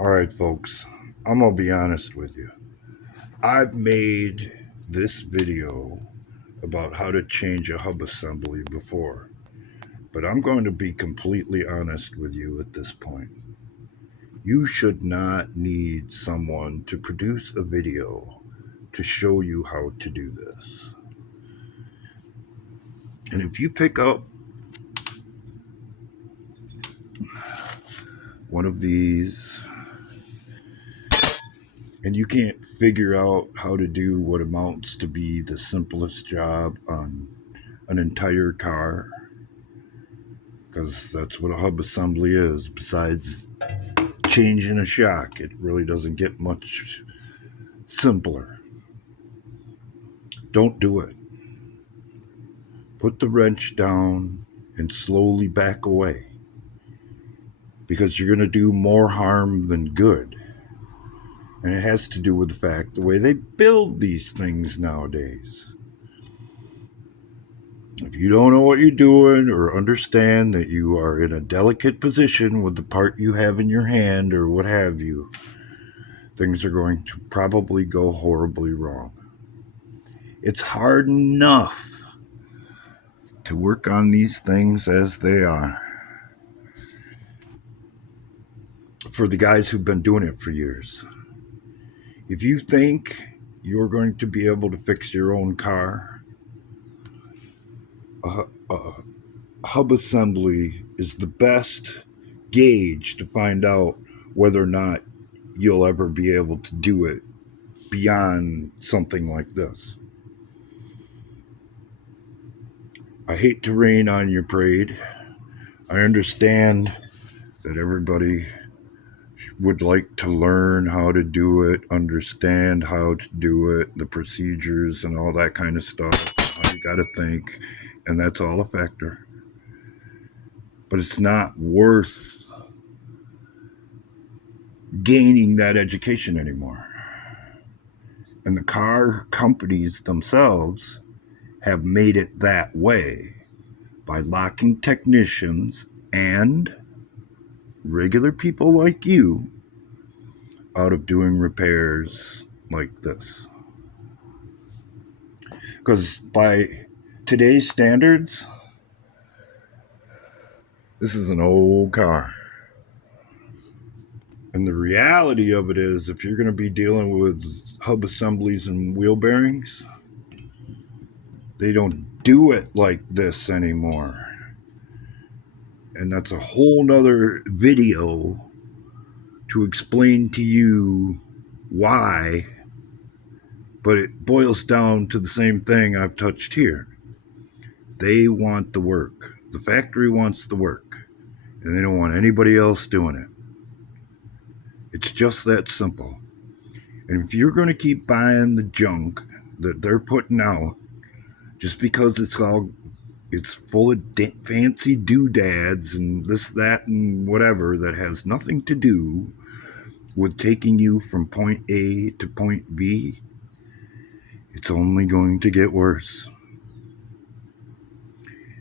All right, folks, I'm going to be honest with you. I've made this video about how to change a hub assembly before, but I'm going to be completely honest with you at this point. You should not need someone to produce a video to show you how to do this. And if you pick up one of these and you can't figure out how to do what amounts to be the simplest job on an entire car, because that's what a hub assembly is, besides changing a shock, it really doesn't get much simpler. Don't do it. Put the wrench down and slowly back away, because you're going to do more harm than good. And it has to do with the fact the way they build these things nowadays. If you don't know what you're doing or understand that you are in a delicate position with the part you have in your hand or what have you, things are going to probably go horribly wrong. It's hard enough to work on these things as they are for the guys who've been doing it for years. If you think you're going to be able to fix your own car, a hub assembly is the best gauge to find out whether or not you'll ever be able to do it beyond something like this. I hate to rain on your parade. I understand that everybody would like to learn how to do it, understand how to do it, the procedures and all that kind of stuff. How you got to think, and that's all a factor. But it's not worth gaining that education anymore. And the car companies themselves have made it that way by locking technicians and regular people like you out of doing repairs like this. Because by today's standards, this is an old car. And the reality of it is, if you're going to be dealing with hub assemblies and wheel bearings, they don't do it like this anymore. And that's a whole nother video to explain to you why, but it boils down to the same thing I've touched here. They want the work. The factory wants the work, and they don't want anybody else doing it. It's just that simple. And if you're going to keep buying the junk that they're putting out, just because it's full of fancy doodads and this, that, and whatever that has nothing to do with taking you from point A to point B, it's only going to get worse.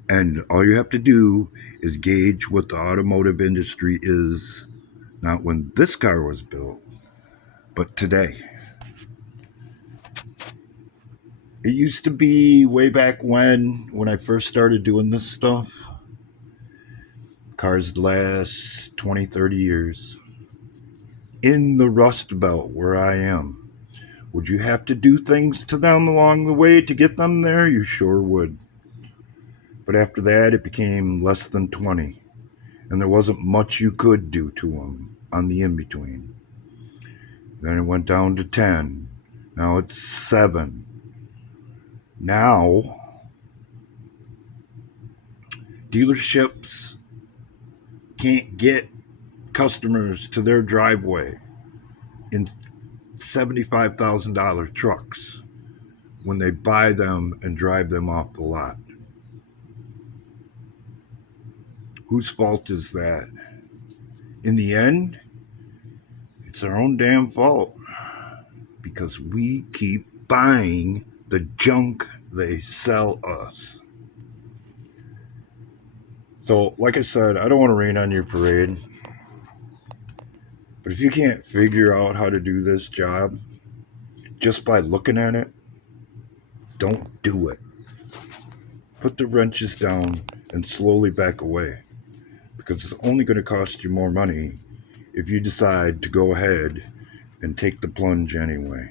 And all you have to do is gauge what the automotive industry is, not when this car was built, but today. It used to be way back when I first started doing this stuff, cars last 20, 30 years. In the Rust Belt where I am, would you have to do things to them along the way to get them there? You sure would. But after that, it became less than 20, and there wasn't much you could do to them on the in-between. Then it went down to 10. Now it's 7. Now, dealerships can't get customers to their driveway in $75,000 trucks when they buy them and drive them off the lot. Whose fault is that? In the end, it's our own damn fault, because we keep buying the junk they sell us. So, like I said, I don't want to rain on your parade, But if you can't figure out how to do this job just by looking at it, don't do it. Put the wrenches down and slowly back away, because it's only going to cost you more money if you decide to go ahead and take the plunge anyway.